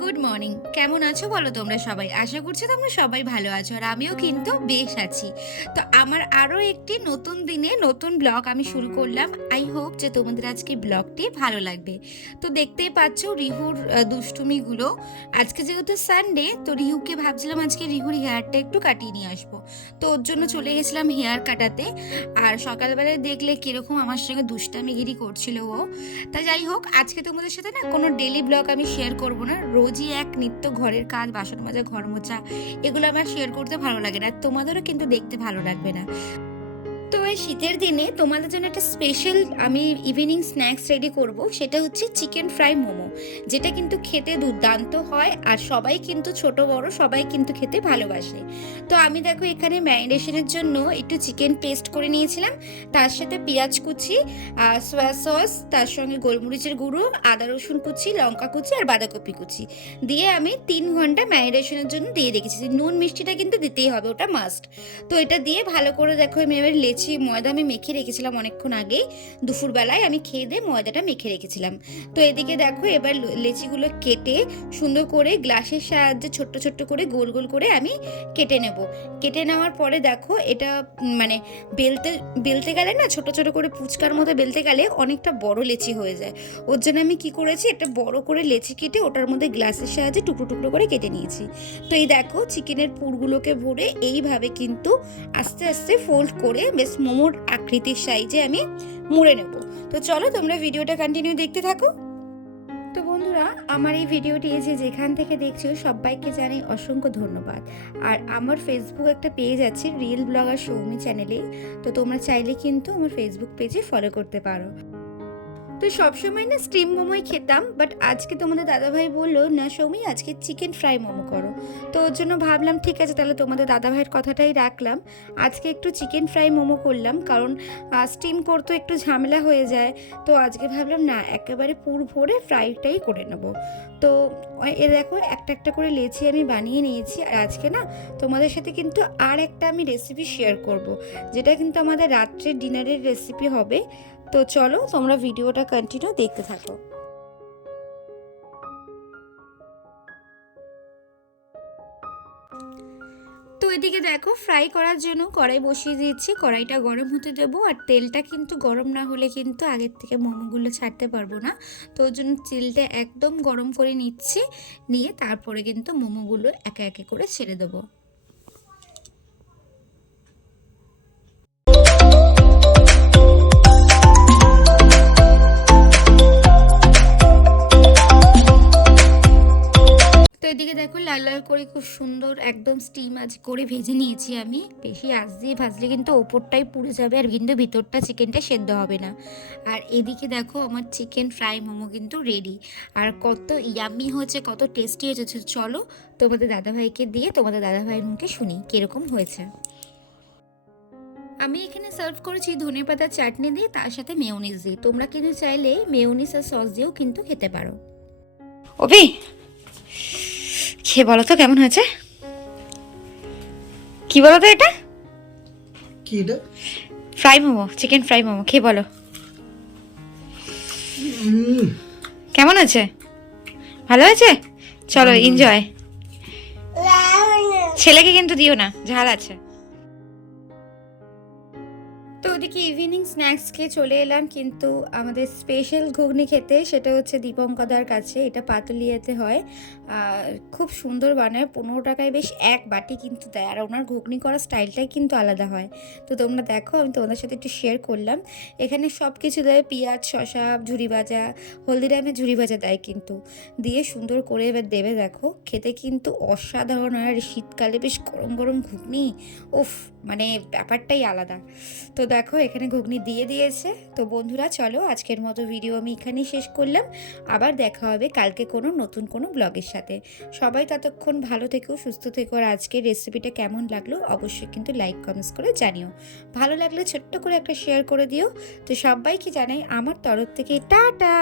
Good morning. কেমন আছো বলো তোমরা সবাই? আশা করছি তোমরা সবাই ভালো আছো, আর আমিও কিন্তু বেশ আছি। তো আমার আরও একটি নতুন দিনে নতুন ব্লগ আমি শুরু করলাম। আই হোপ যে তোমাদের আজকে ব্লগটি ভালো লাগবে। তো দেখতেই পাচ্ছ রিহুর দুষ্টুমিগুলো। আজকে যেহেতু সানডে, তো রিহুকে ভাবছিলাম আজকে রিহুর হেয়ারটা একটু কাটিয়ে নিয়ে আসবো, তো ওর জন্য চলে গেছিলাম হেয়ার কাটাতে। আর সকালবেলায় দেখলে কীরকম আমার সঙ্গে দুষ্টামিগিরি করছিল ও। তা যাই হোক, আজকে তোমাদের সাথে না কোনো ডেলি ব্লগ আমি শেয়ার করব না। রোজই এক নিত্য ঘরের কাজ, বাসন মাজা, ঘর মোছা, এগুলো আমার শেয়ার করতে ভালো লাগে না, তোমাদেরও কিন্তু দেখতে ভালো লাগবে না। তো এই শীতের দিনে তোমাদের জন্য একটা স্পেশাল আমি ইভিনিং স্ন্যাক্স রেডি করব, সেটা হচ্ছে চিকেন ফ্রাই মোমো, যেটা কিন্তু খেতে দুর্দান্ত হয়, আর সবাই কিন্তু ছোট বড় সবাই কিন্তু খেতে ভালোবাসে। তো আমি দেখো এখানে ম্যারিনেশনের জন্য একটু চিকেন পেস্ট করে নিয়েছিলাম, তার সাথে পেঁয়াজ কুচি, সয়া সস, তার সঙ্গে গোলমরিচের গুঁড়ো, আদা রসুন কুচি, লঙ্কা কুচি আর বাঁধাকপি কুচি দিয়ে আমি 3 ঘন্টা ম্যারিনেশনের জন্য দিয়ে রেখেছি। নুন মিষ্টিটা কিন্তু দিতেই হবে, ওটা মাস্ট। তো এটা দিয়ে ভালো করে দেখো আমি এবার লেচি ময়দা আমি মেখে রেখেছিলাম অনেকক্ষণ আগেই, দুপুরবেলায় আমি খেয়ে দিয়ে ময়দাটা মেখে রেখেছিলাম। তো এদিকে দেখো এবার লেচিগুলো কেটে সুন্দর করে গ্লাসের সাহায্যে ছোট্ট ছোট্ট করে গোল গোল করে আমি কেটে নেব। কেটে নেওয়ার পরে দেখো এটা মানে বেলতে বেলতে গেলে না, ছোট ছোট করে পুচকার মতো বেলতে গেলে অনেকটা বড় লেচি হয়ে যায়। ওর জন্য আমি কি করেছি, একটা বড় করে লেচি কেটে ওটার মধ্যে গ্লাসের সাহায্যে টুকরো টুকরো করে কেটে নিয়েছি। তো এই দেখো চিকেনের পুরগুলোকে ভরে এইভাবে কিন্তু আস্তে আস্তে ফোল্ড করে বেশ মোমোর আকৃতির সাইজে আমি মুড়ে নেব। তো চলো তোমরা ভিডিওটা কন্টিনিউ দেখতে থাকো। তো বন্ধুরা, আমার এই ভিডিওটি যে যেখান থেকে দেখছো সবাইকে জানাই অসংখ্য ধন্যবাদ। আর আমার ফেসবুক একটা পেজ আছে, রিয়েল ব্লগার সৌমি চ্যানেলে, তো তোমরা চাইলে কিন্তু আমার ফেসবুক পেজে ফলো করতে পারো। তো সবসময় না স্টিম মোমোই খেতাম, বাট আজকে তোমাদের দাদাভাই বললো না সৌমি আজকে চিকেন ফ্রাই মোমো করো। তো ওর জন্য ভাবলাম ঠিক আছে, তাহলে তোমাদের দাদাভাইয়ের কথাটাই রাখলাম, আজকে একটু চিকেন ফ্রাই মোমো করলাম, কারণ স্টিম করতে একটু ঝামেলা হয়ে যায়। তো আজকে ভাবলাম না একেবারে পুর ভরে ফ্রাইটাই করে নেব। তো এ দেখো একটা একটা করে লেচি আমি বানিয়ে নিয়েছি। আর আজকে না তোমাদের সাথে কিন্তু আর একটা আমি রেসিপি শেয়ার করব, যেটা কিন্তু আমাদের রাত্রের ডিনারের রেসিপি হবে। তো চলো তোমরা ভিডিওটা কন্টিনিউ দেখতে থাকো। তো এদিকে দেখো ফ্রাই করার জন্য কড়াই বসিয়ে দিয়েছি, কড়াইটা গরম হতে দেবো। আর তেলটা কিন্তু গরম না হলে কিন্তু আগের থেকে মোমোগুলো ছাড়তে পারবো না। তো ওর জন্য তেলটা একদম গরম করে নিচ্ছি, নিয়ে তারপরে কিন্তু মোমোগুলো একে একে করে ছেড়ে দেবো। তো এদিকে দেখো লাল লাল করে খুব সুন্দর একদম স্টিম আজ করে ভেজে নিয়েছি আমি। বেশি আঁচ দিয়ে ভাজলে কিন্তু ওপরটাই পুড়ে যাবে, আর কিন্তু ভিতরটা চিকেনটা সেদ্ধ হবে না। আর এদিকে দেখো আমার চিকেন ফ্রাই মোমো কিন্তু রেডি, আর কত ইয়াম্মি হয়েছে, কত টেস্টি হয়েছে। চলো তোমাদের দাদাভাইকে দিয়ে তোমাদের দাদাভাইয়ের মুখে শুনি কীরকম হয়েছে। আমি এখানে সার্ভ করেছি ধনেপাতার চাটনি দিয়ে, তার সাথে মেয়োনিজ দিয়ে। তোমরা কিন্তু চাইলে মেয়োনিজ আর সস দিয়েও কিন্তু খেতে পারো। ওবি খেয়ে বলো তো কেমন হয়েছে, কি বলো তো এটা কি এটা? Fry momo, chicken fry momo, খেয়ে বলো কেমন আছে। ভালো হয়েছে? চলো এনজয়। ছেলেকে কিন্তু দিও না, ঝাল আছে। তো ওদিকে ইভিনিং স্ন্যাক্স খেয়ে চলে এলাম কিন্তু আমাদের স্পেশাল ঘুগনি খেতে, সেটা হচ্ছে দীপঙ্কদার কাছে। এটা পাতুলিয়াতে হয়, খুব সুন্দর বানায়, 15 টাকায় বেশ এক বাটি কিন্তু দেয়। আর ওনার ঘুগনি করার স্টাইলটাই কিন্তু আলাদা হয়। তো তোমরা দেখো, আমি তোমাদের সাথে একটু শেয়ার করলাম। এখানে সব কিছু দেয়, পেঁয়াজ, শসা, ঝুরি ভাজা, হলদিরামে ঝুরি ভাজা দেয় কিন্তু, দিয়ে সুন্দর করে এবার দেবে। দেখো খেতে কিন্তু অসাধারণ। আর শীতকালে বেশ গরম গরম ঘুগনি, উফ, মানে ব্যাপারটাই আলাদা। তো দেখো এখানে ঘুগনি দিয়ে দিয়েছে। তো বন্ধুরা চলো আজকের মতো ভিডিও আমি এখানেই শেষ করলাম। আবার দেখা হবে কালকে কোনো নতুন কোনো ব্লগের সাথে। সবাই ততক্ষণ ভালো থেকো, সুস্থ থেকো। আর আজকের রেসিপিটা কেমন লাগলো অবশ্যই কিন্তু লাইক কমেন্টস করে জানিও। ভালো লাগলে ছোট্ট করে একটা শেয়ার করে দিও। তো সবাইকে জানাই আমার তরফ থেকে টাটা।